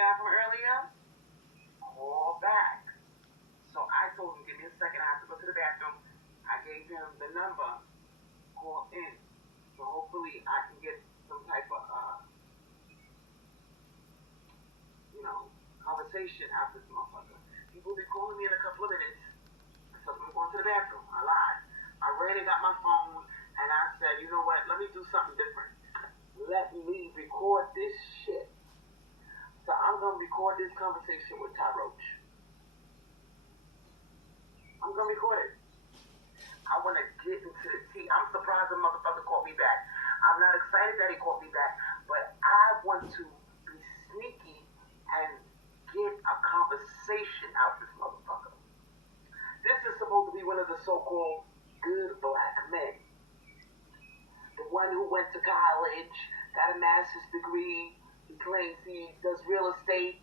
guy from earlier? Call back. So I told him, give me a second, I have to go to the bathroom. I gave him the number, call in. So hopefully I can get some type of, conversation out of this motherfucker. He will be calling me in a couple of minutes. I told him I'm going to the bathroom. I lied. I ran and got my phone, and I said, you know what, let me do something different. Let me record this shit. So I'm going to record this conversation with Ty Roach. I'm going to record it. I want to get into the tea. I'm surprised the motherfucker called me back. I'm not excited that he called me back, but I want to be sneaky and get a conversation out of this motherfucker. This is supposed to be one of the so-called good black men. The one who went to college, got a master's degree, he claims he does real estate.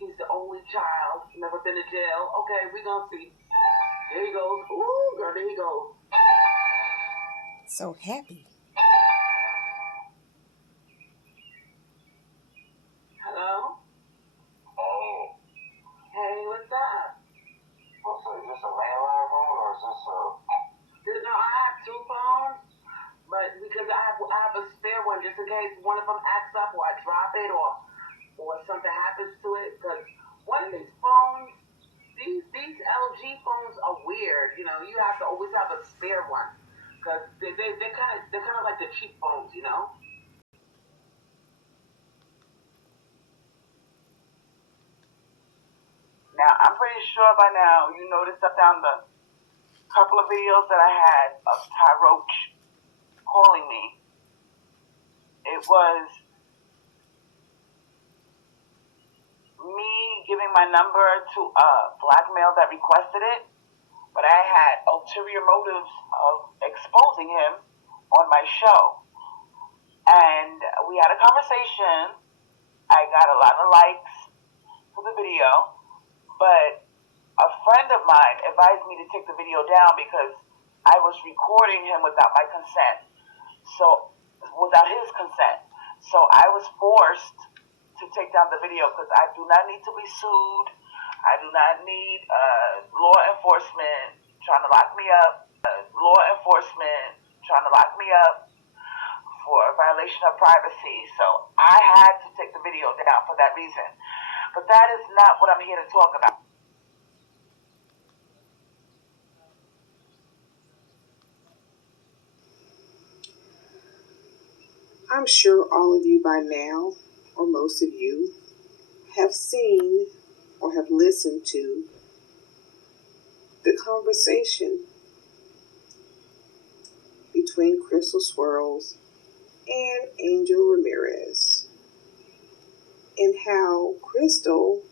He's the only child, never been to jail. Okay, we gonna see. There he goes. Ooh, girl, there he goes. So happy. Hello? Hey. Hey, what's up? What's up? Is this a landline phone or is this a... No, I have two phones, but because I have a spare one just in case one of them acts up or I drop it or something happens to it. Because one of these phones, these LG phones are weird. You know, you have to always have a spare one because they're kind of like the cheap phones, you know. Now, I'm pretty sure by now you noticed up down the couple of videos that I had of Ty Roach calling me. It was me giving my number to a black male that requested it, but I had ulterior motives of exposing him on my show. And we had a conversation. I got a lot of likes for the video, but a friend of mine advised me to take the video down because I was recording him without my consent. So, without his consent. So I was forced to take down the video because I do not need to be sued. I do not need law enforcement trying to lock me up. For a violation of privacy. So I had to take the video down for that reason. But that is not what I'm here to talk about. I'm sure all of you by now, or most of you, have seen or have listened to the conversation between Crystal Swirlz and Angel Ramirez, and how Crystal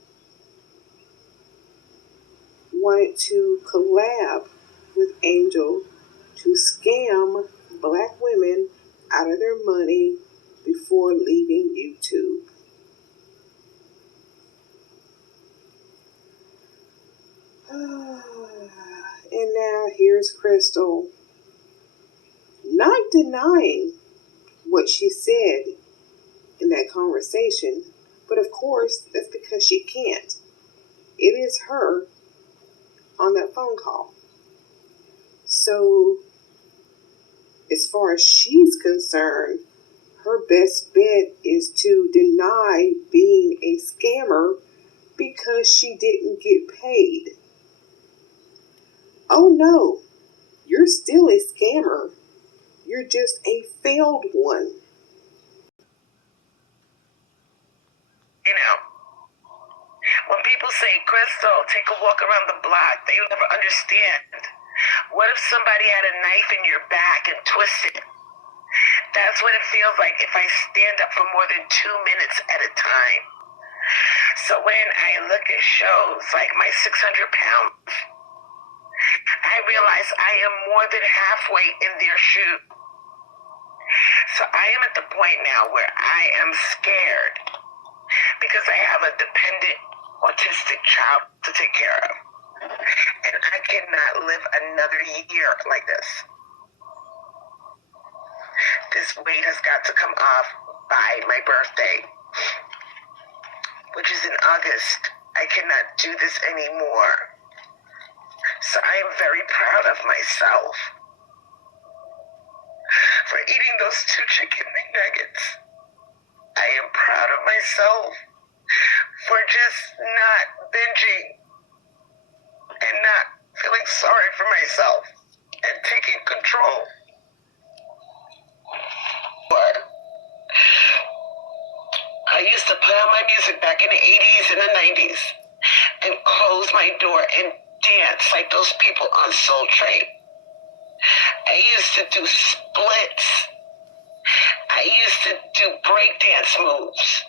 wanted to collab with Angel to scam black women out of their money before leaving YouTube. And now here's Crystal not denying what she said in that conversation, but of course that's because she can't. It is her on that phone call. So as far as she's concerned, her best bet is to deny being a scammer because she didn't get paid. Oh no, you're still a scammer. You're just a failed one. You know, when people say, Crystal, take a walk around the block, they never understand. What if somebody had a knife in your back and twisted it? That's what it feels like if I stand up for more than 2 minutes at a time. So when I look at shows like my 600 pounds, I realize I am more than halfway in their shoe. So I am at the point now where I am scared because I have a dependent autistic child to take care of. And I cannot live another year like this. This weight has got to come off by my birthday. which is in August. I cannot do this anymore. So I am very proud of myself for eating those 2 chicken McNuggets. I am proud of myself for just not binging and not feeling sorry for myself and taking control. I used to play on my music back in the 80s and the 90s and close my door and dance like those people on Soul Train. I used to do splits. I used to do breakdance moves.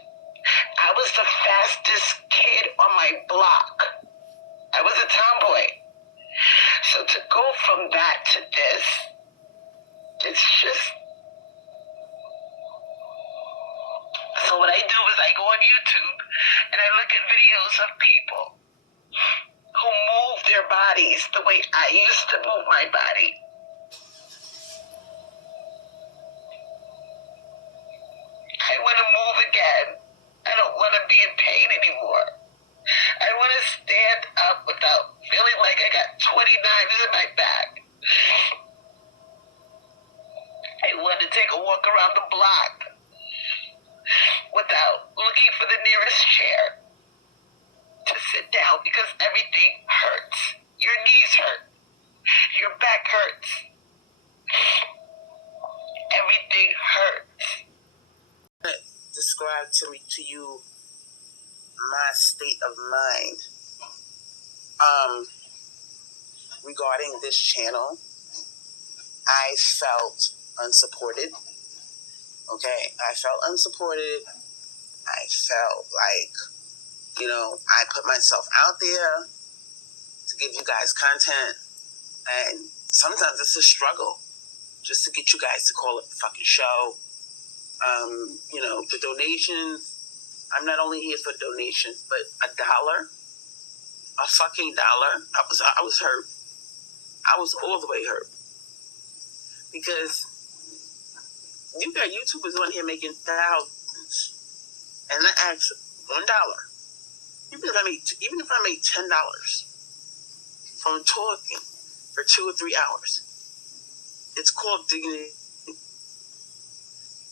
I was the fastest kid on my block. I was a tomboy. So to go from that to this, it's just... So what I do is I go on YouTube and I look at videos of people who move their bodies the way I used to move my body. I want to move again. I don't want to be in pain anymore. I want to stand up without feeling like I got 20 knives in my back. I want to take a walk around the block without looking for the nearest chair to sit down because everything hurts. Your knees hurt. Your back hurts. Everything hurts. Describe to you my state of mind regarding this channel. I felt unsupported. Okay, I felt unsupported. I felt like, I put myself out there to give you guys content, and sometimes it's a struggle just to get you guys to call it the fucking show. The donations, I'm not only here for donations, but $1, a fucking dollar. I was hurt. I was all the way hurt. Because you got YouTubers on here making thousands, and I ask $1. Even if I make $10 from talking for 2 or 3 hours, it's called dignity.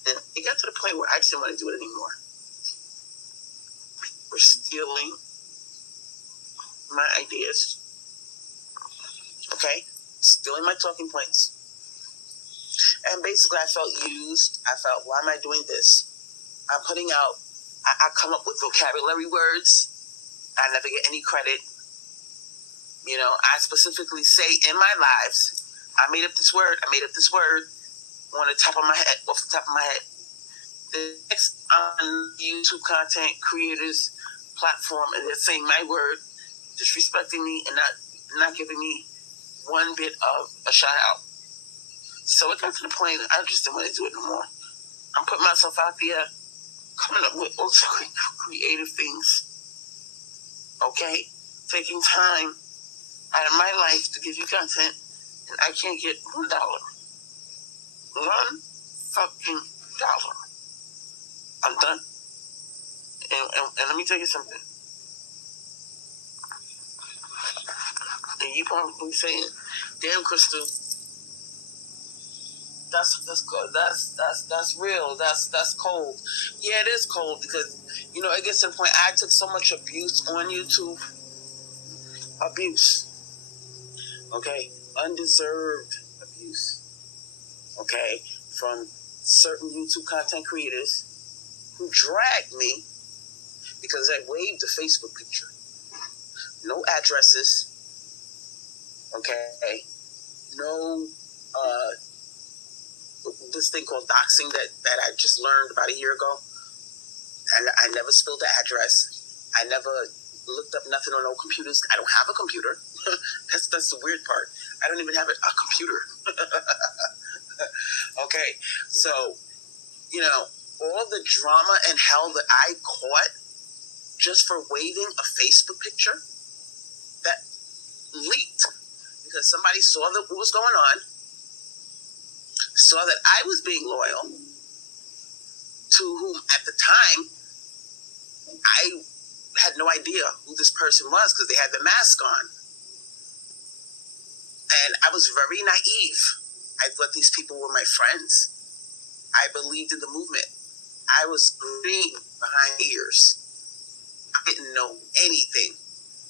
And it got to the point where I just didn't want to do it anymore. We're stealing my ideas. Okay? Stealing my talking points. And basically I felt used. I felt, why am I doing this? I'm putting out, I come up with vocabulary words. I never get any credit. I specifically say in my lives, I made up this word on the top of my head, off the top of my head. The next on YouTube content creators platform, and they're saying my word, disrespecting me and not giving me one bit of a shout out. So it got to the point that I just didn't want to do it no more. I'm putting myself out there, coming up with also creative things. Okay? Taking time out of my life to give you content, and I can't get $1. $1 fucking dollar. I'm done. And let me tell you something. And you probably saying, damn, Crystal, that's good. That's real. That's cold. Yeah, it is cold because, it gets to the point I took so much abuse on YouTube. Abuse. Okay? Undeserved abuse. Okay? From certain YouTube content creators who dragged me because I waved a Facebook picture. No addresses. Okay? No, this thing called doxing that I just learned about a year ago. And I never spilled the address. I never looked up nothing on no computers. I don't have a computer. That's the weird part. I don't even have a computer. Okay, so, all the drama and hell that I caught just for waving a Facebook picture that leaked because somebody saw what was going on, saw that I was being loyal to whom at the time I had no idea who this person was because they had the mask on. And I was very naive. I thought these people were my friends. I believed in the movement. I was green behind ears. I didn't know anything.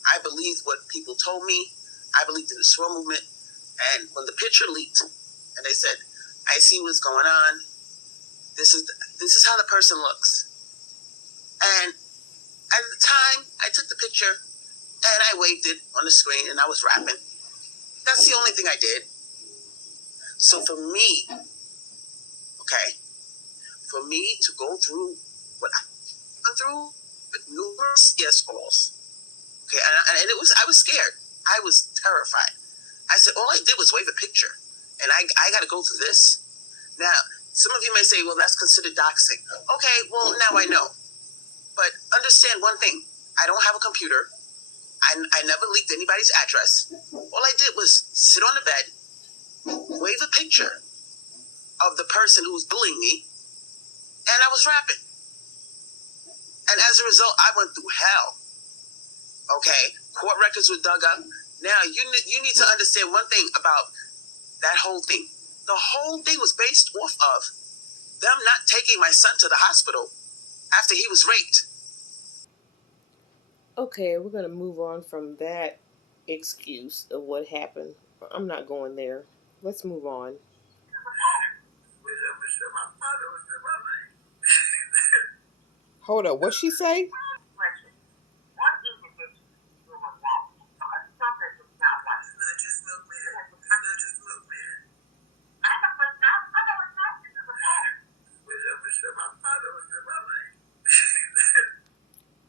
I believed what people told me. I believed in the Swirl movement. And when the picture leaked, and they said, I see what's going on. This is how the person looks. And at the time, I took the picture and I waved it on the screen and I was rapping. That's the only thing I did. So for me, for me to go through what I've gone through with numerous yes calls, and I was scared. I was terrified. I said, all I did was wave a picture, and I got to go through this. Now, some of you may say, well, that's considered doxing. Okay, well, now I know. But understand one thing. I don't have a computer. I never leaked anybody's address. All I did was sit on the bed, wave a picture of the person who was bullying me, and I was rapping. And as a result, I went through hell. Okay? Court records were dug up. Now, you need to understand one thing about that whole thing. The whole thing was based off of them not taking my son to the hospital after he was raped. Okay, we're going to move on from that excuse of what happened. I'm not going there. Let's move on. Hold up, what'd she say?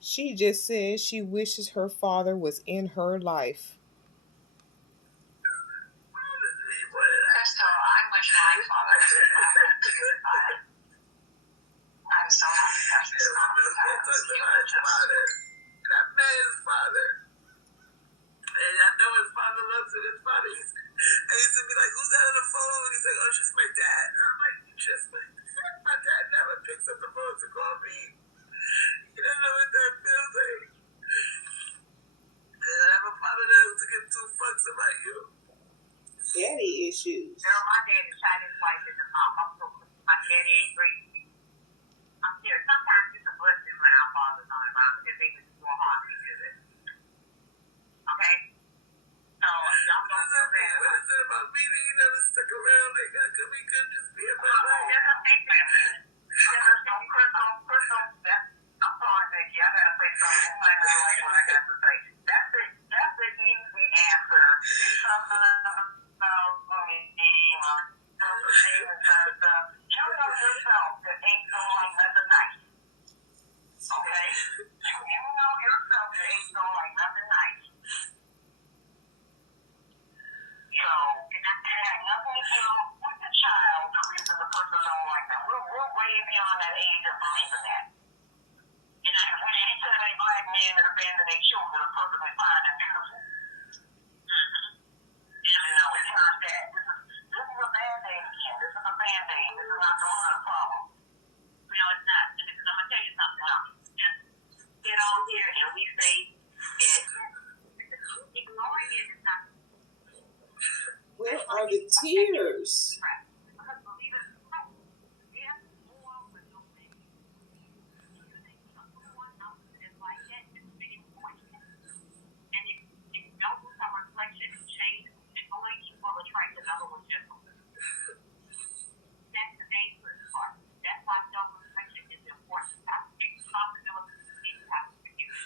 She just said she wishes her father was in her life. Crystal, I wish my father was in my life too. I'm so happy that he's not because he would just... I met his father. And I know his father loves it. His father, I used to be like, who's that on the phone? He's like, oh, just my dad. I'm like, just my dad? My dad never picks up the phone to call me. You don't know what that feels like. And I have a father that doesn't give two fucks about you. Daddy issues. Girl, my daddy shot his wife in the mouth. I'm so my daddy ain't great. I'm serious. Sometimes it's a blessing when our fathers aren't around because they can do more harm than good. Okay? So, don't feel bad. What is it about me that he never stuck around? Like, how come he couldn't just be in my life? There's a statement. Crystal, I'm sorry, Vicky. I gotta say something. You might not like what I got to say. That's the easy answer. You know yourself that ain't going like nothing nice. Okay? You know yourself that ain't going like nothing nice. So, and that had nothing to do with the child, the reason the person don't like them. We're way beyond that age of believing that. And when she said a black man that abandoned their children are perfectly fine and beautiful. No, it's not that. This is a band-aid again. This is a band-aid. This is not the root of the problem. No, it's not. And because I'm going to tell you something else. Just get on here and we say that ignoring it is not. Where are the tears? Because believe it or not, there's more with no thing. You think someone else is like that, it's big important. And if you don't do some reflection and change, only you will attract another one gentle. That's the dangerous part. That's why self-reflection is important. You have to take responsibility and you have to forgive.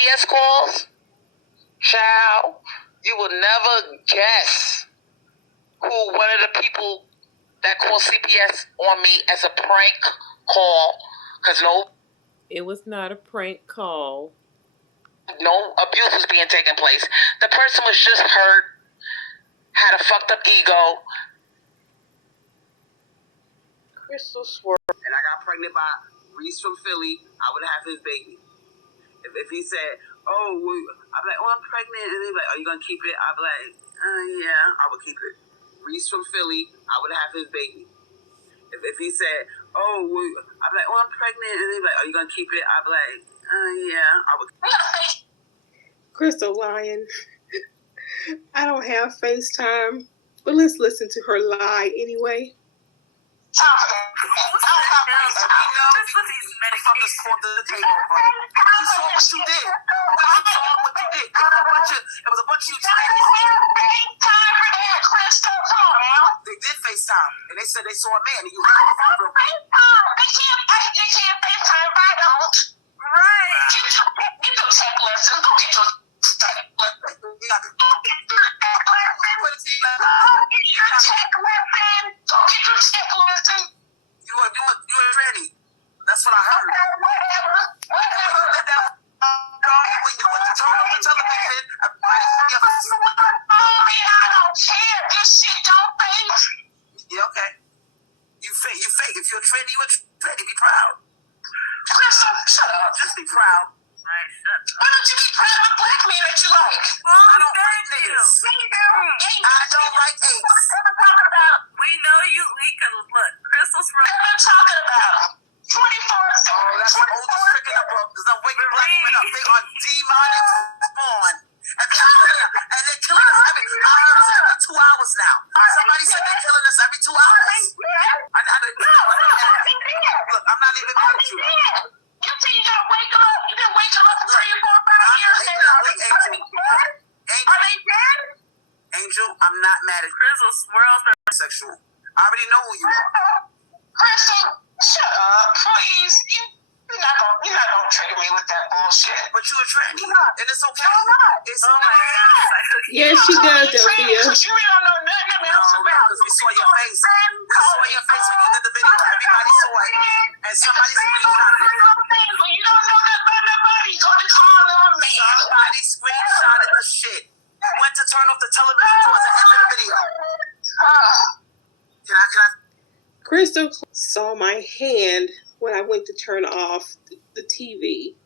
CPS calls, child, you will never guess who one of the people that called CPS on me as a prank call, because it was not a prank call. No abuse was being taken place. The person was just hurt, had a fucked up ego. Crystal Swirlz. And I got pregnant by Reese from Philly, I would have his baby. If he said, oh, I'd be like, oh, I'm pregnant. And they'd be like, are you going to keep it? I'd be like, yeah, I would keep it. Reese from Philly, I would have his baby. If he said, oh, I'd be like, oh, I'm pregnant. And they'd be like, are you going to keep it? I'd be like, yeah, I would. Crystal lying. I don't have FaceTime, but let's listen to her lie anyway. We know these motherfuckers called the takeover. We saw what you did. It was a bunch of you ladies. They did FaceTime, and they said they saw a man, and you heard the real quick. They can't FaceTime, I don't. Right. Get your tech lesson. Go get your tech lesson. You a tranny. That's what I heard. Whatever. When you went to turn on the television, I don't care. This shit don't face. Yeah, okay. You fake. If you're a tranny, you're a tranny. Be proud. Crystal, shut up. Just be proud. Right, shut up. Why don't you be proud of the black man that you like? I don't like niggas. I don't like apes. We know you because look, Crystal's from. What I'm talking about. 24/7. Oh, that's the oldest trick in the book. Because I'm waking black women up. They are demonic spawn. And they're killing us every 2 hours now. Somebody said they're killing us every 2 hours. Look, I'm not even mad at you. You think you gotta wake up? You didn't wake up for 3 or 4 or 5 years now. Are they dead? Angel, I'm not mad at Crystal Swirlz. sexual. I already know who you are. Crystal, shut up, please. You're not gonna trigger me with that bullshit. But you're a tranny, and it's okay. No, I'm not. It's okay. Yes, she does, Delphia. Because you really don't know nothing else about. Because we saw your face. We saw your face when you did the video. Everybody saw it. And somebody screenshotted it. When you don't know nothing about nobody, you gonna call on me. Somebody screenshotted the shit. Went to turn off the television towards the end of the video. Can I? Crystal saw my hand when I went to turn off the TV.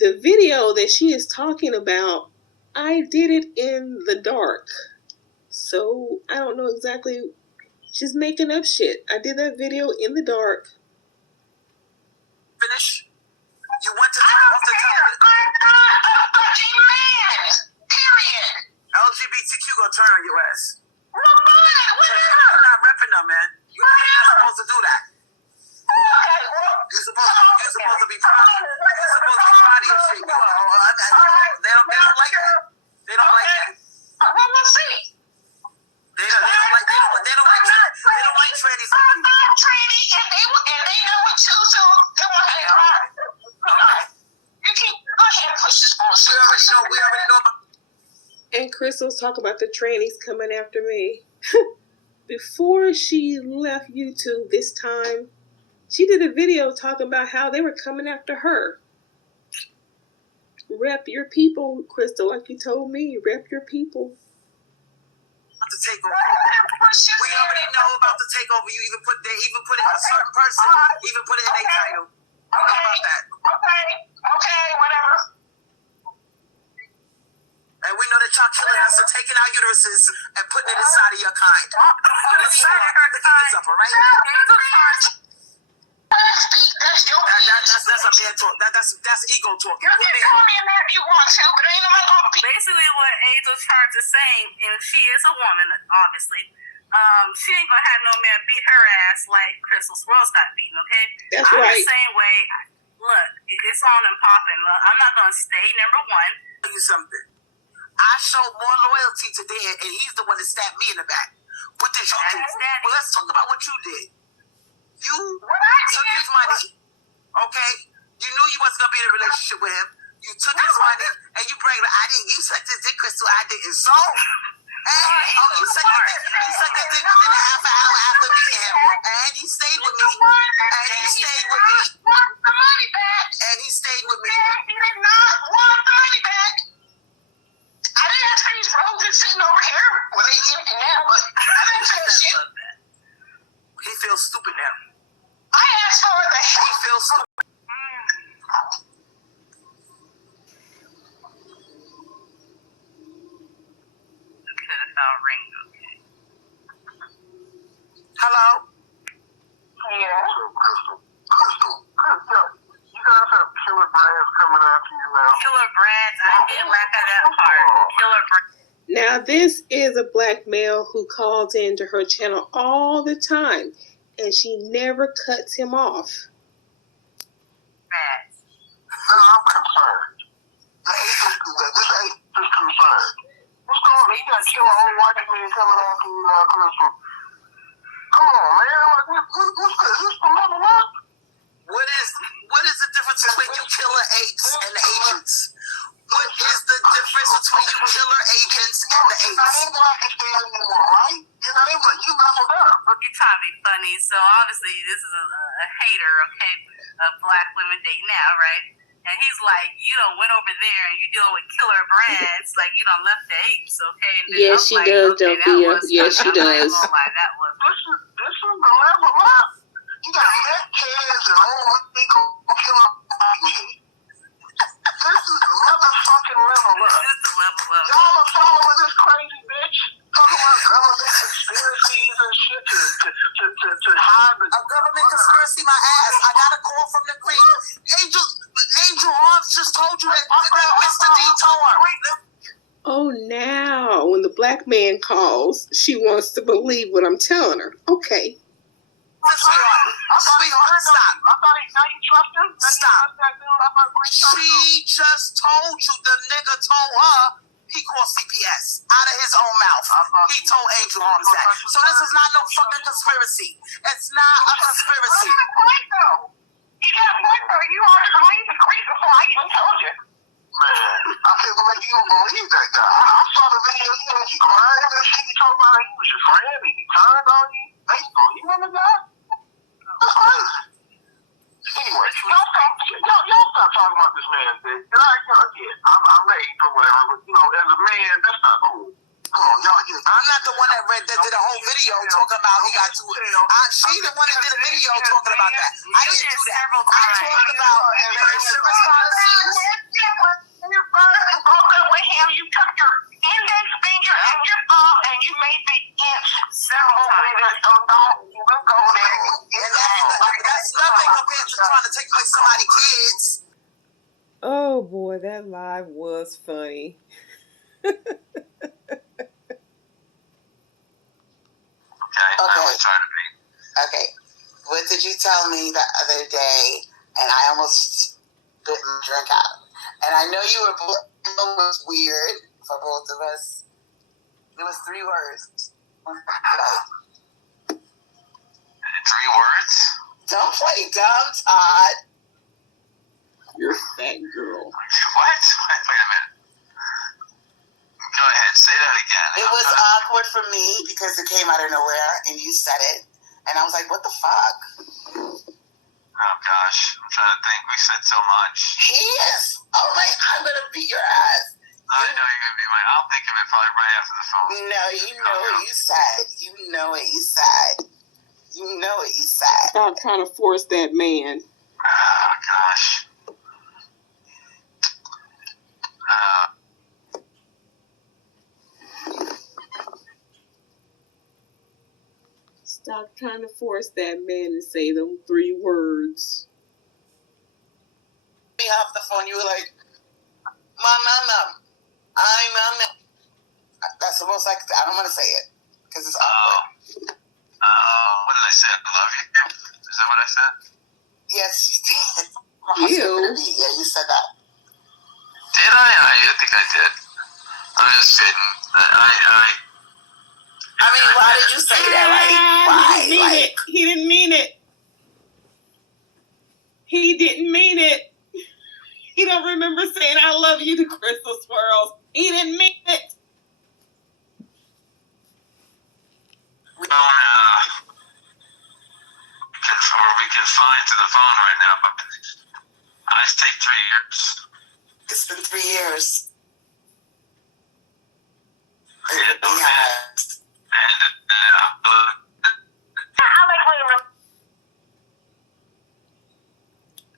The video that she is talking about, I did it in the dark. So I don't know exactly. She's making up shit. I did that video in the dark. Finish. You went to turn off the television. I'm not a fucking man. Period. LGBTQ gonna turn on your ass. Well, fine. Whatever. You're not repping them, man. You're not supposed to do that. Okay, well, You're supposed to be proud. You're supposed to be proud of your shit. They don't like that. They don't like that. Well, we'll see. They don't like trannies like I'm you. not tranny, and they know it too, so they want to hang around. Okay. You keep go ahead and push this bullshit. We already know about. And Crystal's talking about the trannies coming after me. Before she left YouTube this time, she did a video talking about how they were coming after her. Rep your people, Crystal, like you told me. Rep your people. The takeover. We already know about the takeover. They even put it a certain person. Even put it in their title. We know about that. Okay, whatever. And we know that y'all killing us and taking our uteruses and putting it inside of your kind. The kids up, all right? That's a man talk. That's ego talking. You can call me a man if you want to, but ain't nobody gonna be. Basically, what Angel's trying to say, and she is a woman, obviously. She ain't gonna have no man beat her ass like Crystal Swirlz got beaten. Okay, That's I'm right. the same way. Look, it's on and popping. Look, I'm not gonna stay number one. Tell you something. I showed more loyalty to Dan, and he's the one that stabbed me in the back. What did you do? Well, let's talk about what you did. You took his money, okay? You knew you wasn't going to be in a relationship with him. You took his money and you bring it. I didn't. You sucked his dick, Crystal. I didn't. So, you sucked his dick. You sucked his dick within a half an hour after meeting him, and he stayed with me. And he stayed with me. The money back. And he stayed with me. He did not want the money back. I didn't ask for these roses sitting over here. Well, they empty now, but I didn't say shit. He feels stupid now. I asked for the He feels stupid. Hello? Yeah. Crystal. You guys have killer brands coming after you now. Killer brands. I did lack of that part. Killer brands. Now, this is a black male who calls into her channel all the time, and she never cuts him off. No, I'm concerned. This ain't just concerned. What's going on? You got to kill a whole white man coming after you now, Crystal. Come on, man. Like, what's this? Is this the level up? What is the difference between you killer apes and the agents? What is the difference between you killer agents and the You're apes? not even like this thing anymore, right? You're not even, you leveled up. You're trying to be funny, so obviously this is a hater, okay, of black women dating now, right? And he's like, you done went over there and you dealing with killer brands, like you done left the apes, okay? And then Yes, I'm she like, does, okay, that Delphia. was Yes, she funny. I'm not does. gonna lie, that was. This is the level up. You got meth heads and all illegal killer me. This is the motherfucking level This up. is the level up. Y'all are following this crazy bitch talking about government conspiracies and shit to hide the A government conspiracy, my ass. I got a call from the Greek. Angel Arms just told you that Mr. D told her. Oh, now, when the black man calls, she wants to believe what I'm telling her. Okay. Sweetheart, stop. I thought now you trust him? Stop. She just told you the nigga told her he called CPS out of his own mouth. He told Angel Arms that. So this is not no fucking conspiracy. It's not a conspiracy. You got a point though. You already believed the Greek before I even told you. Man, I can't believe you don't believe that guy. I saw the video. He crying and shit. He talking about he was your friend and he turned on you. They believe in the guy? That's crazy. Anyway, y'all stop talking about this man, Dick. Again, I'm late or whatever, but as a man, that's not cool. Come on, y'all. I'm not the one that did a whole video talking about he got to it. She the one that did a video talking about that. I didn't do that. I talked about the insurance policies. When you first broke up with him, you took your index finger and your thumb and you made the inch several fingers. You don't go there. That's nothing compared to trying to take away somebody's kids. Oh, boy, that live was funny. Okay. What did you tell me the other day? And I almost spit my drink out. And I know you were both, it was weird for both of us. It was 3 words. 3 words? Don't play dumb, Todd. You're a fat girl. What? Wait a minute. Go ahead, say that again. It was awkward for me because it came out of nowhere and you said it. And I was like, what the fuck? Oh gosh, I'm trying to think. We said so much. He is. Oh my, I'm going to beat your ass. I know you're going to be mine. I'll think of it probably right after the phone. No, you know what you said. You know what you said. You know what you said. Stop trying to force that man. Oh gosh. Stop trying to force that man to say them 3 words. Me off the phone, you were like, Mom. That's almost like, I don't want to say it, because it's awkward. What did I say? I love you? Is that what I said? Yes, you did. You? Yeah, you said that. Did I? I think I did. I'm just kidding. I mean, why did you say that? Why? He didn't mean it. He didn't mean it. He don't remember saying I love you to Crystal Swirlz. He didn't mean it. We're confined to the phone right now, but I take 3 years. It's been 3 years.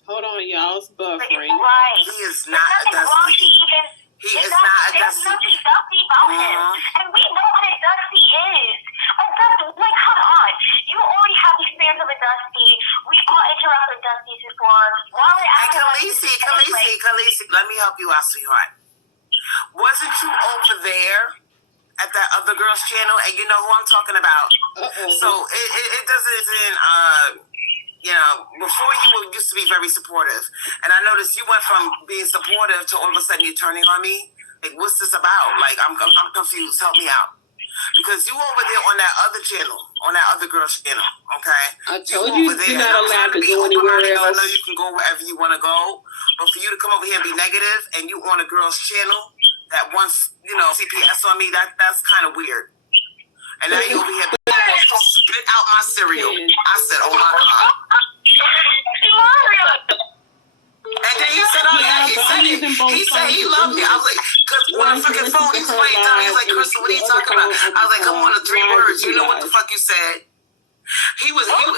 Hold on, y'all. It's buffering. Right. He is not a There's nothing wrong to dusty. even. He is not a There's dusty. nothing dusty about him. And we know what a dusty is. A dusty, like, come on. You already have experience of a dusty. We all interact with dusties before. And Khaleesi, let me help you out, sweetheart. Wasn't you over there at that other girl's channel? And you know who I'm talking about. So it doesn't, you know, before you used to be very supportive. And I noticed you went from being supportive to all of a sudden you're turning on me. Like, what's this about? Like, I'm confused. Help me out. Because you over there on that other channel, on that other girl's channel, okay? I told you you're not allowed to go anywhere else. I know you can go wherever you want to go, but for you to come over here and be negative and you on a girl's channel that wants, you know, CPS on me, that's kind of weird. And now you over here spit out my cereal. I said, oh my God. And then he said, oh yeah, he said it. He said he loved me. I was like, because on the fucking phone, he's playing time. He's like, Crystal, what are you talking about? I was like, come on, the 3 words. You know what the fuck you said? He was about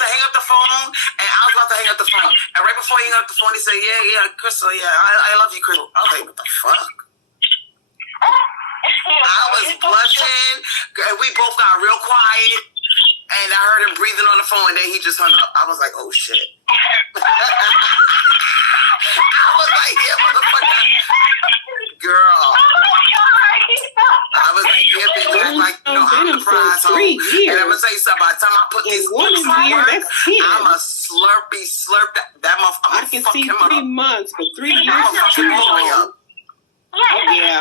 to hang up the phone, and I was about to hang up the phone. And right before he hung up the phone, he said, yeah, Crystal, yeah, I love you, Crystal. I was like, what the fuck? I was blushing, and we both got real quiet, and I heard him breathing on the phone, and then he just hung up. I was like, oh shit. I was like, yeah, motherfucker. Girl. I was like, yeah, bitch, like, you know, I'm the prize home. And I'm going to tell you something. By the time I put these books to work, I'm a slurp that motherfucker. I can see 3 months, but 3 years I'm is too long. Yeah.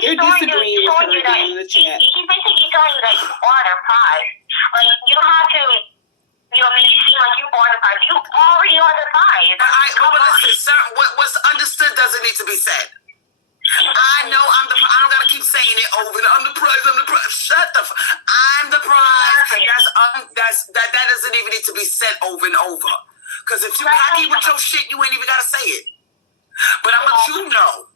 They're disagreeing with her again in the chat. He's basically telling you that you are the prize. Like, you don't have to, you know, make it seem like you are the prize. You already are the prize. But listen, sir, what's understood doesn't need to be said. I know I don't gotta keep saying it over and I'm the prize. Shut the I'm the prize. That doesn't even need to be said over and over. Because if you cocky with your shit, you ain't even gotta say it. But I'm gonna let you know.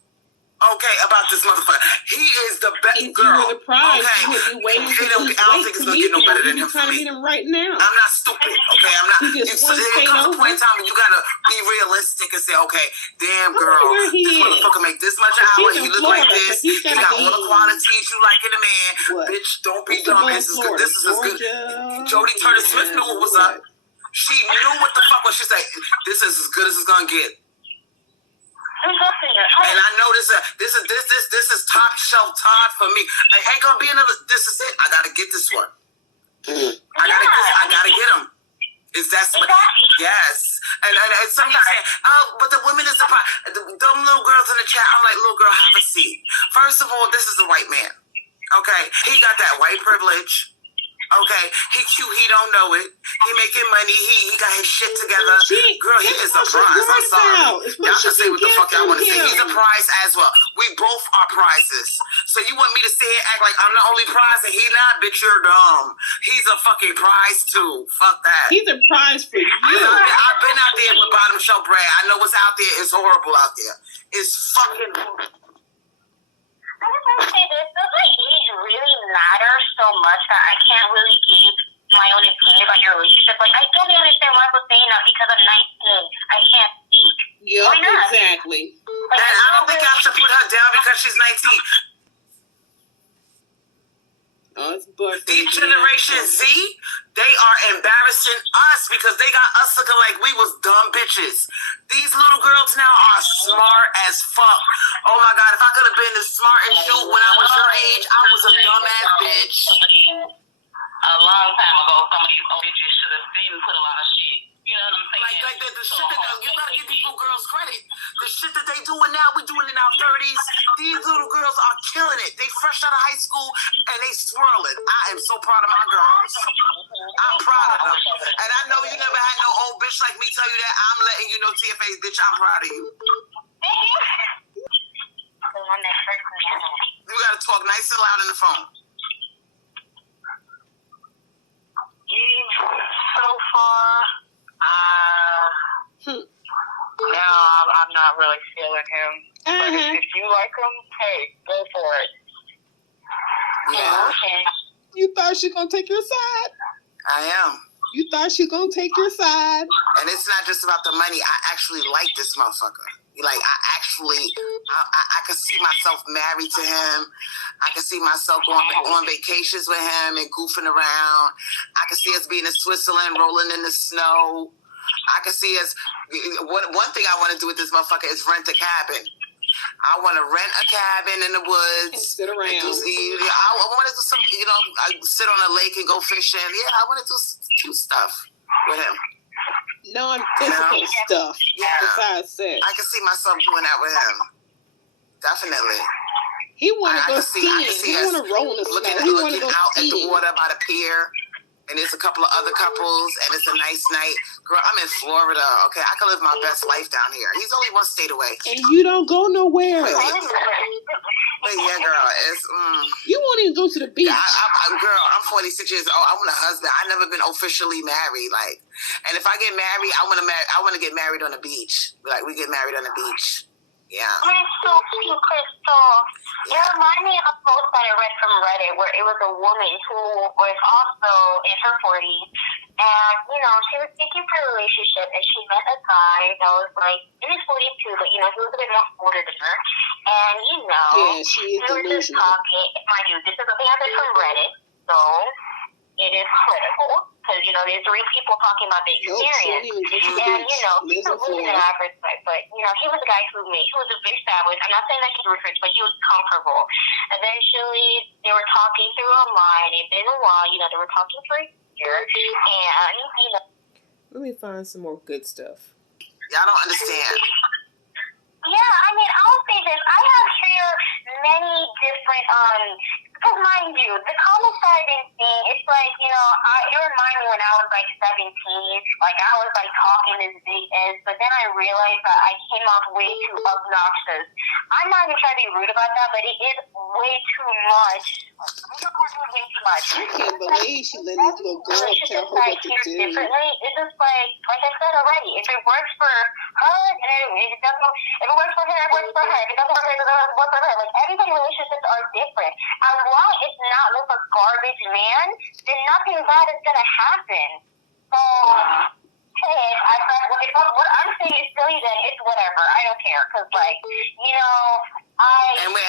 Okay, about this motherfucker. He is the best girl. You were the prize. Okay. You would be waiting for I don't think it's gonna get no better than him for me. Meet him right now. I'm not stupid, okay? I'm not. He just There comes a point in time when you gotta be realistic and say, okay, damn girl, this motherfucker make this much an hour. He look like this. He got all the qualities you like in a man. What? Bitch, don't be dumb. This is good. This is as good. Jody Turner Smith knew what was up. She knew what the fuck was. She's like, this is as good as it's gonna get. And I know this is top shelf Todd for me. I ain't gonna be another. This is it. I gotta get this one. I gotta get him. Is that what? Yes. And somebody saying, oh, but the women is the problem. Them little girls in the chat. I'm like, little girl, have a seat. First of all, this is a white man. Okay, he got that white privilege. Okay, he cute, he don't know it. He making money, he got his shit together. Girl, he is a prize. I'm sorry. Y'all can say what the fuck y'all want to say. He's a prize as well. We both are prizes. So you want me to sit here and act like I'm the only prize and he not? Bitch, you're dumb. He's a fucking prize too. Fuck that. He's a prize for you. I've been out there with bottom shelf bread. I know what's out there. It's horrible out there. It's fucking horrible. I just want to say this. Does my age really matter so much that I can't really give my own opinion about your relationship? Like, I don't understand why people saying that because I'm 19. I can't speak. Yep, exactly. Like, and I don't think I should put her down because she's 19. Oh, it's bullshit. These Generation Z, they are embarrassing us because they got us looking like we was dumb bitches. These little girls now are smart as fuck. Oh my God, if I could have been as smart as you when I was your age, I was a dumbass bitch. A long time ago, some of these old bitches should have been put a lot of shit. You know what I'm saying? Like the shit that you gotta give these little girls credit. The shit that they doing now, we doing in our 30s. These little girls are killing it. They fresh out of high school and they swirling. I am so proud of my girls. I'm proud of them. And I know you never had no old bitch bitch like me tell you that, I'm letting you know, TFA, bitch, I'm proud of you. You gotta talk nice and loud in the phone. So far, now I'm not really feeling him. But if you like him, hey, go for it. Yeah. Okay. You thought she gonna take your side? I am. You thought she gonna take your side? And it's not just about the money. I actually like this motherfucker. Like, I could see myself married to him. I could see myself going on vacations with him and goofing around. I could see us being in Switzerland, rolling in the snow. I could see us. One thing I want to do with this motherfucker is rent a cabin. I want to rent a cabin in the woods. And sit around. I want to do some, sit on a lake and go fishing. Yeah, I want to do stuff with him. Non-physical stuff. Yeah. Besides sex. I can see myself doing that with him. Definitely. He want to go skiing. He want to roll in the snow. He want to go out skiing. at the water by the pier. And there's a couple of other couples, and it's a nice night. Girl, I'm in Florida. Okay, I can live my best life down here. He's only one state away. And you don't go nowhere. But yeah, girl, it's You won't even go to the beach. Girl, I'm 46 years old. I want a husband. I've never been officially married. Like, and if I get married, I want to get married on the beach. Like, we get married on the beach. Yeah. It's so cute, Crystal. It reminded me of a post that I read from Reddit where it was a woman who was also in her 40s, and, she was thinking for a relationship, and she met a guy that was, like, in his 40s too, but, he was a bit more older than her, and, Yeah, she is they were just delusional. talking. Mind you, this is something I read from Reddit, so it is critical, because, there's 3 people talking about the experience. And, he's a really good average type, but, he was a guy who was a big established. I'm not saying that he's rich, but he was comfortable. Eventually, they were talking through online. It's been a while, they were talking for a year, and, Let me find some more good stuff. Y'all don't understand. Yeah, I'll say this. I have shared many different, because mind you, the comments that I've been seeing, it's like, it reminded me when I was like 17, like I was like talking this big edge, but then I realized that I came off way too obnoxious. I'm not even trying to be rude about that, but it is way too much. Way too much. I can't believe she let this little girl tell her what to do. Differently. It's just like I said already, if it works for her, then if it doesn't, if it works for her, it works for her. If it doesn't work for her, it doesn't work for her. Like, everybody's relationships are different. As long as it's not with a garbage man, then nothing bad is gonna happen. So, hey, what I'm saying is silly, then it's whatever. I don't care, cause like, And when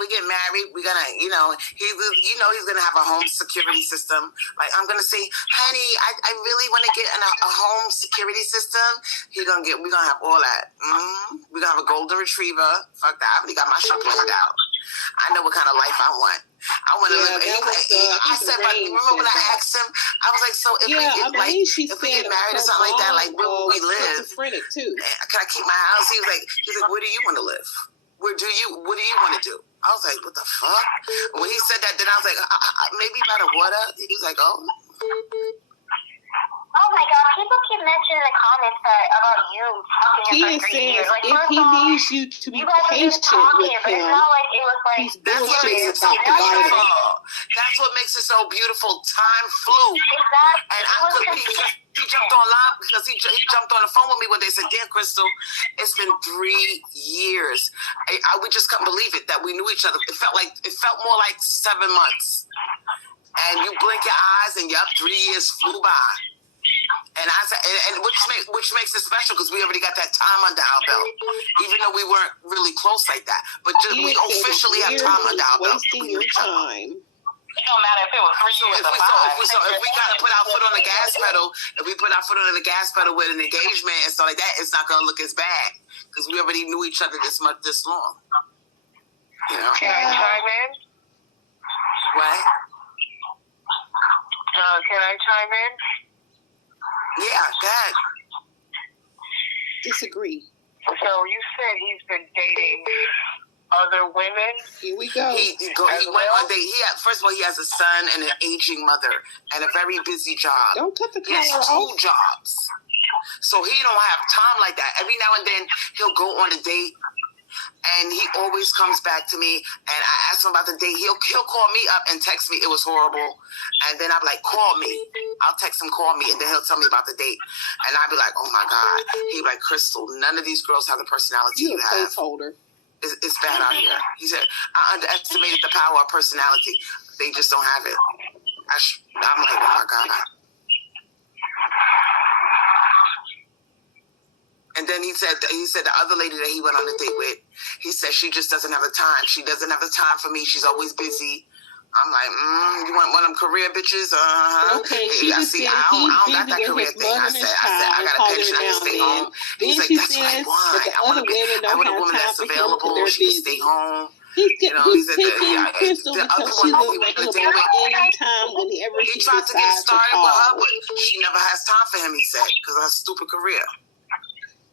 we get married, we're gonna, he's gonna have a home security system. Like, I'm gonna say, honey, I really want to get a home security system. We're gonna have all that. We're gonna have a golden retriever. Fuck that. I already got my shit planned out. I know what kind of life I want. I want to live. I said, but remember when I asked him, I was like, so if we get married or something like that, like, where will we live? Too. Can I keep my house? He was like, where do you want to live? What do you want to do? I was like, what the fuck? When he said that, then I was like, maybe by the water. He was like, oh. Oh my God! People keep mentioning in the comments about you talking He is saying if he needs you to be patient with him, he's bullshitting about the Bible. That's what makes it so beautiful. Time flew, and he jumped on live because he jumped on the phone with me one day. Said, "Dear Crystal, it's been 3 years. We just couldn't believe it that we knew each other. It felt more like 7 months. And you blink your eyes, and 3 years flew by." And I said, and which makes it special because we already got that time under our belt, even though we weren't really close like that. But we officially have time under our belt. Wasting your time. It don't matter if it was 3 years or 5. If we kind of put our foot on the gas pedal, with an engagement and stuff like that, it's not gonna look as bad because we already knew each other this long. Can I chime in? What? Can I chime in? Yeah, go ahead. Disagree. So you said he's been dating other women? Here we go. He went on date. First of all, he has a son and an aging mother and a very busy job. Don't cut the He has camera 2 off. jobs. So he don't have time like that. Every now and then he'll go on a date, and he always comes back to me, and I ask him about the date. He'll call me up and text me, it was horrible. And then I'm like, call me. I'll text him, call me, and then he'll tell me about the date. And I'll be like, oh my God. He'll be like, Crystal, none of these girls have the personality you have. Placeholder. It's bad out here. He said, I underestimated the power of personality. They just don't have it. I'm like, oh my God. And then he said the other lady that he went on a date with, he said she just doesn't have the time. She doesn't have the time for me. She's always busy. I'm like, you want one of them career bitches? Okay, hey, I don't got that career thing. I said, I got a pension. I can stay home. He's like, that's what I want. I want a woman that's available. She can stay home. He's picking Crystal because she's available anytime, whenever he tried to get started with her, but she never has time for him, he said, because of her stupid career.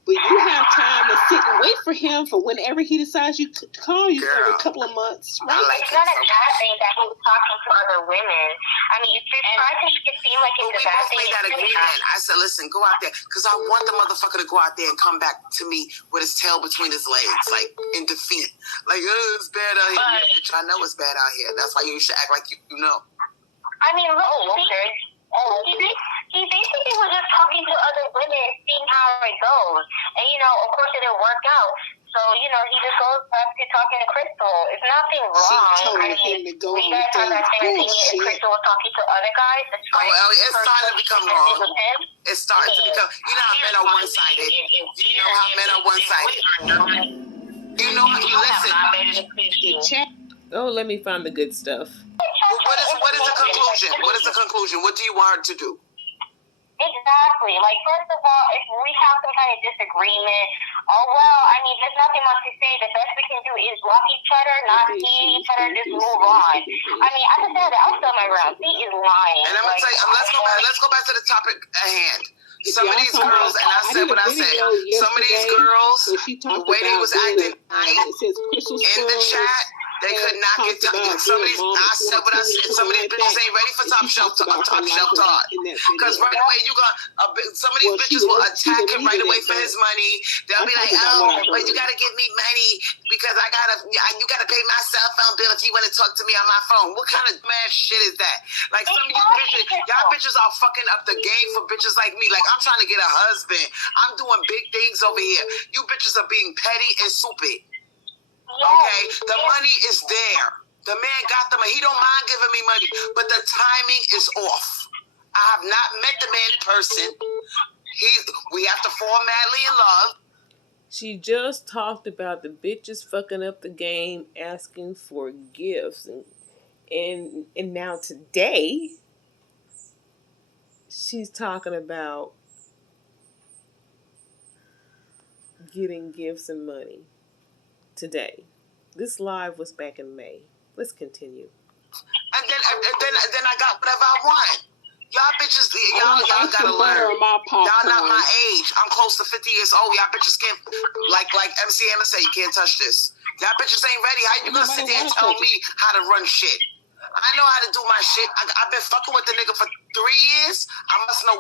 But you have time to sit and wait for him for whenever he decides to call you for a couple of months, right? It's not a bad thing that he's talking to other women. I mean, if you're trying to make it seem like it's a bad thing, we both made that agreement. I said, listen, go out there, because I want the motherfucker to go out there and come back to me with his tail between his legs, like in defeat. Like, it's bad out here. Yeah, bitch, I know it's bad out here. That's why you should act like you know. I mean, look, he basically was just talking to other women, seeing how it goes. And, of course, it didn't work out. So, he just goes back to talking to Crystal. It's nothing wrong. She told him to go you guys have that same thing if Crystal was talking to other guys. It's starting to become wrong. It's starting to become, how men are one-sided. You know how men are one-sided. Listen. Oh, let me find the good stuff. What is the conclusion? What is the conclusion? What do you want her to do? Exactly. Like, first of all, if we have some kind of disagreement, there's nothing much to say. The best we can do is block each other, not see each other, just move on. I just said that. I'll stand my ground. He is lying. And I'm going to tell you, let's go back to the topic at hand. Some of these girls, and I said what I said, some of these girls, the way they was acting in the chat, they could not get some of these. I said what I said. Some of these bitches ain't ready for top shelf talk. Because right away some of these bitches will attack him right away for his money. They'll be like, but you gotta give me money because you gotta pay my cell phone bill if you want to talk to me on my phone. What kind of mad shit is that? Like, some of you bitches, y'all bitches are fucking up the game for bitches like me. Like, I'm trying to get a husband. I'm doing big things over here. You bitches are being petty and stupid. Okay, the money is there. The man got the money. He don't mind giving me money, but the timing is off. I have not met the man in person. We have to fall madly in love. She just talked about the bitches fucking up the game, asking for gifts, and now today she's talking about getting gifts and money. Today. This live was back in May. Let's continue. And then I got whatever I want. Y'all bitches, y'all gotta learn. Y'all not my age. I'm close to 50 years old. Y'all bitches can't, like MC Hammer said, you can't touch this. Y'all bitches ain't ready. How you gonna sit there and tell me how to run shit? I know how to do my shit. I've been fucking with the nigga for 3 years. I must know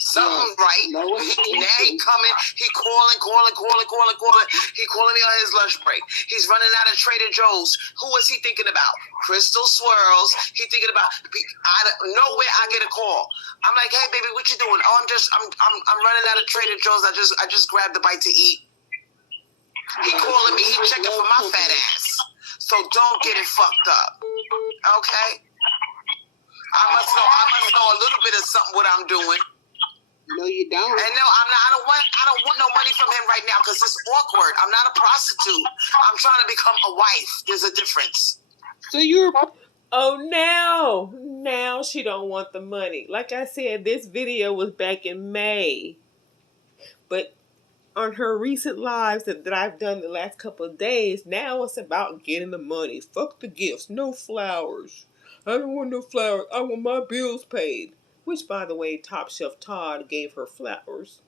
something right. Now he coming. He calling. He calling me on his lunch break. He's running out of Trader Joe's. Who is he thinking about? Crystal Swirlz. He thinking about nowhere. I get a call. I'm like, hey baby, what you doing? Oh, I'm running out of Trader Joe's. I just grabbed a bite to eat. He calling me. He checking for my fat ass. So don't get it fucked up, okay? I must know a little bit of something what I'm doing. No, you don't. And no, I don't want no money from him right now because it's awkward. I'm not a prostitute. I'm trying to become a wife. There's a difference. So now she don't want the money. Like I said, this video was back in May, but on her recent lives that I've done the last couple of days, now it's about getting the money. Fuck the gifts. No flowers. I don't want no flowers. I want my bills paid. Which, by the way, Top Shelf Todd gave her flowers.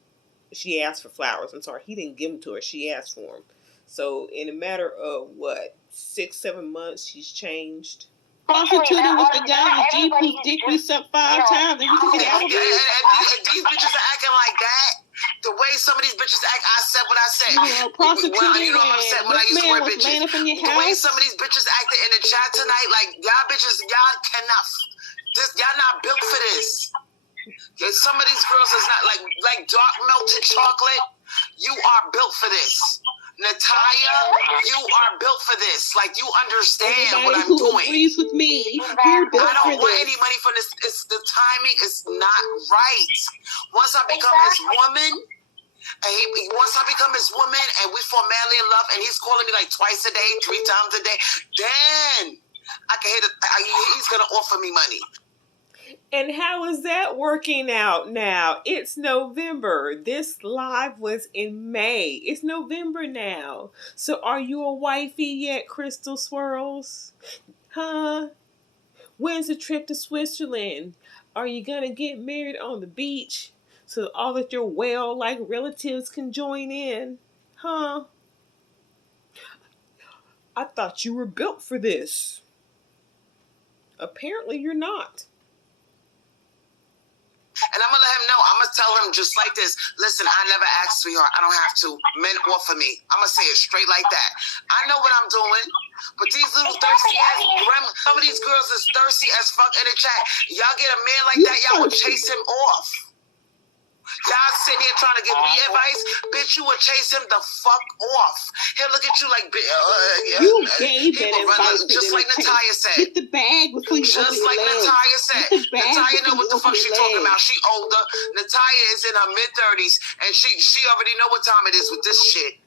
She asked for flowers. I'm sorry, he didn't give them to her. She asked for them. So, in a matter of, 6-7 months, she's changed. Prostituting with the guy with Jeep whose dick we sucked 5 times and he can get out of it. And these bitches are acting prostituting. You know I'm upset when I use the word bitches. Man up in your The way house. some of these bitches acted in the chat tonight, like y'all bitches, y'all cannot. Y'all not built for this. Some of these girls is not like dark melted chocolate. You are built for this. Natalia, you are built for this. Like, you understand what I'm doing. Agrees with me. You're built I don't for want this. any money for this. It's the timing is not right. Once I become his woman, once I become his woman, and we fall madly in love, and he's calling me like twice a day, 3 times a day, then I can hear he's gonna offer me money. And how is that working out now? It's November. This live was in May. It's November now. So are you a wifey yet, Crystal Swirlz? Huh? When's the trip to Switzerland? Are you gonna get married on the beach so all of your whale-like relatives can join in? Huh? I thought you were built for this. Apparently you're not. And I'm going to let him know. I'm going to tell him just like this. Listen, I never asked, sweetheart. I don't have to. Men offer me. I'm going to say it straight like that. I know what I'm doing. But these little thirsty ass, some of these girls is thirsty as fuck in the chat. Y'all get a man like that, y'all would chase him off. Y'all sitting here trying to give me advice. Bitch, you would chase him the fuck off. He'll look at you like, you gave that advice just like Natalia said. Get the bag before you just like Natalia said. Natalia know what the fuck she talking about. She older. Natalia is in her mid-30s, and she already know what time it is with this shit.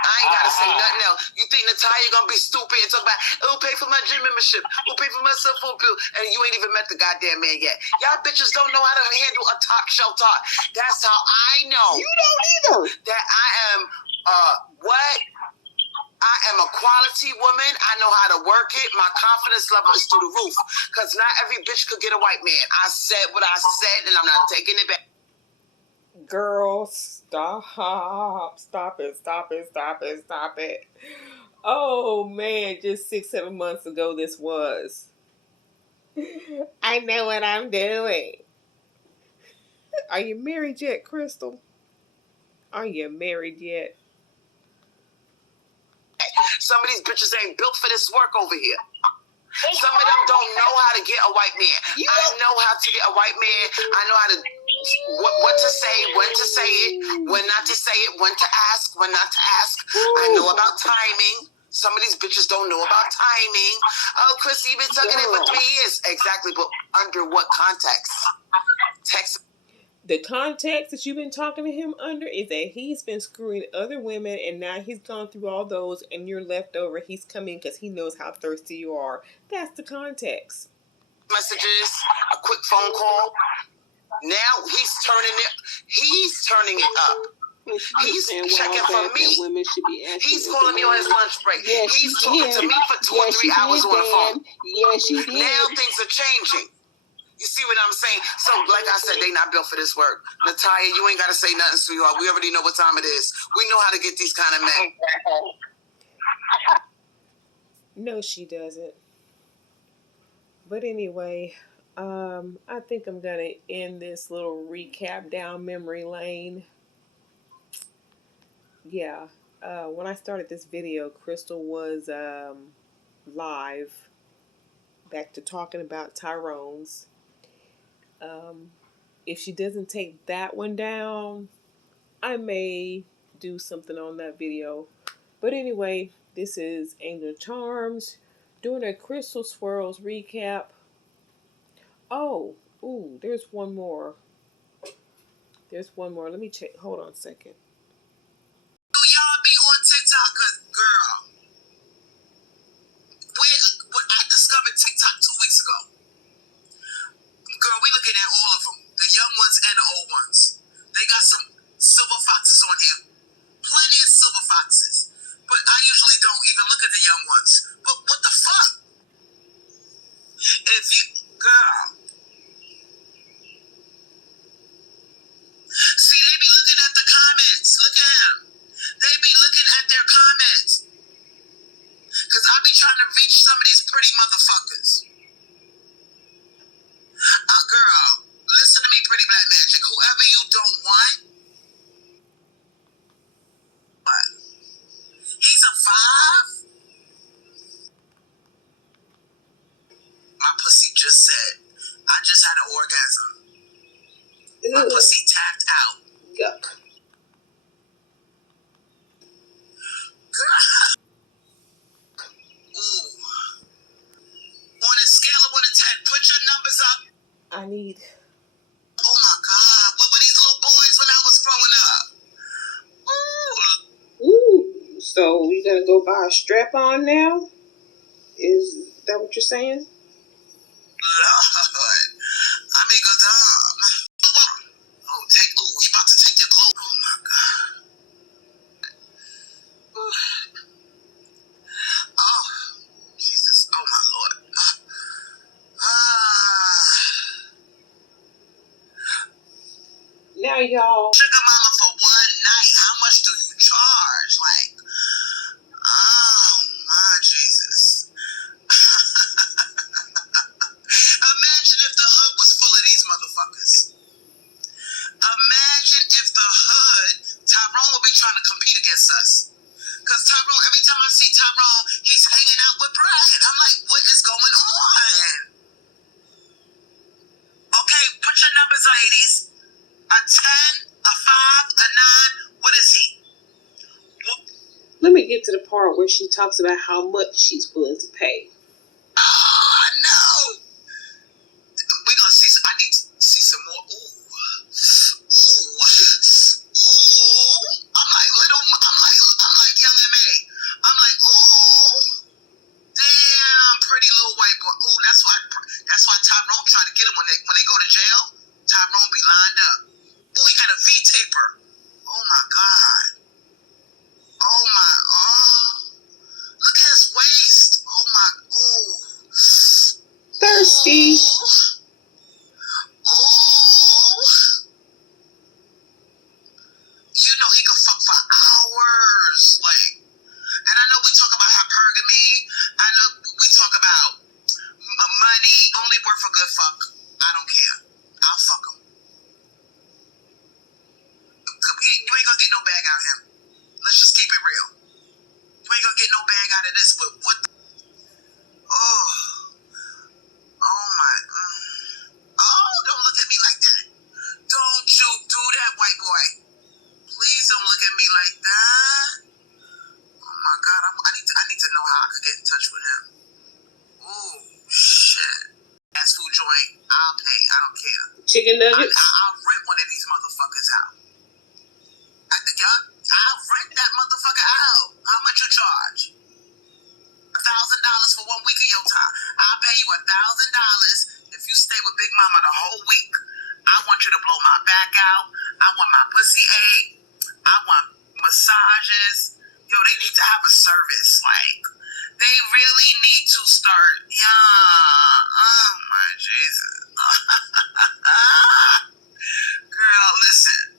I ain't gotta say nothing else. You think Natalia gonna be stupid and talk about, it'll pay for my gym membership, it'll pay for my cell phone bill, and you ain't even met the goddamn man yet. Y'all bitches don't know how to handle a top shelf talk. That's how I know. You don't either. That I am, I am a quality woman. I know how to work it. My confidence level is through the roof. Because not every bitch could get a white man. I said what I said, and I'm not taking it back. Girl, stop it. Oh man, just 6-7 months ago this was. I know what I'm doing. Are you married yet, Crystal? Are you married yet? Some of these bitches ain't built for this work over here. Some of them don't know how to get a white man. I know how to get a white man. I know how to what to say, when to say it, when not to say it, when to ask, when not to ask. I know about timing. Some of these bitches don't know about timing. Oh, Chris, you've been tucking it for 3 years. Exactly, but under what context? The context that you've been talking to him under is that he's been screwing other women, and now he's gone through all those, and you're left over. He's coming because he knows how thirsty you are. That's the context. Messages, a quick phone call. Now he's turning it up. He's checking for me. He's calling me on his lunch break. He's talking to me for 2 or 3 hours on the phone. Yes, she did. Now things are changing. You see what I'm saying? So, like I said, they not built for this work. Natalia, you ain't got to say nothing, sweetheart. We already know what time it is. We know how to get these kind of men. No, she doesn't. But anyway, I think I'm going to end this little recap down memory lane. Yeah, when I started this video, Crystal was live, back to talking about Tyrone's. If she doesn't take that one down, I may do something on that video. But anyway, this is Angel Charms doing a Crystal Swirlz recap. Oh, ooh, there's one more. Let me check. Hold on a second. Y'all be on TikTok, cause girl, I discovered TikTok 2 weeks ago. Girl, we looking at all of them, the young ones and the old ones. They got some silver foxes on here, plenty of silver foxes. But I usually don't even look at the young ones. But what the fuck? If you, girl, see, they be looking at the comments. My pussy tapped out. Yuck. Ooh. On a scale of 1 to 10, put your numbers up. I need. Oh my God. What were these little boys when I was growing up? Ooh. Ooh. So we gonna go buy a strap on now? Is that what you're saying? Lord. I mean, good oh, we about to take your clothes. Oh my God. Oh, Jesus. Oh my Lord. Now, y'all. Sugar mama for one night. How much do you charge? Like, oh my Jesus. Imagine if the hood was full of these motherfuckers. Imagine if the hood, Tyrone would be trying to compete against us. Because Tyrone, every time I see Tyrone, he's hanging out with Brad. I'm like, what is going on? Okay, put your numbers, ladies. A 10, a 5, a 9. What is he? Let me get to the part where she talks about how much she's willing to pay. Oh, no. We're going to see some, I need to see some more. Ooh. I'm like young M.A. I'm like, ooh. Damn, pretty little white boy. Ooh, that's why Tyrone try to get him when they go to jail. Tyrone be lined up. Ooh, he got a V-taper. Oh my God. Oh my, look at his waist. Oh my, ooh. Thirsty. Ooh. You know he could fuck for hours. Like, and I know we talk about hypergamy. I know we talk about money only worth a good fuck. I don't care. I'll fuck him. You ain't gonna get no bag out of him. Let's just keep it real. You ain't gonna get no bag out of this, but what the... Oh. Oh my... Oh, don't look at me like that. Don't you do that, white boy. Please don't look at me like that. Oh my God, I need to know how I could get in touch with him. Ooh, shit. Fast food joint, I'll pay. I don't care. Chicken nuggets. I'll rent one of these motherfuckers out. I'll rent that motherfucker out. How much you charge? $1,000 for 1 week of your time. I'll pay you $1,000 if you stay with Big Mama the whole week. I want you to blow my back out. I want my pussy ate. I want massages. Yo, they need to have a service. Like, they really need to start. Yeah. Oh my Jesus. Girl, listen.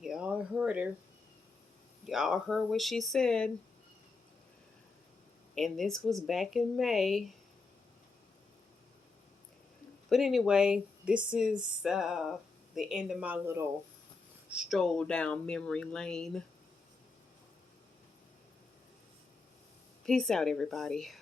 Y'all heard her. Y'all heard what she said. And this was back in May. But anyway, this is the end of my little stroll down memory lane. Peace out, everybody.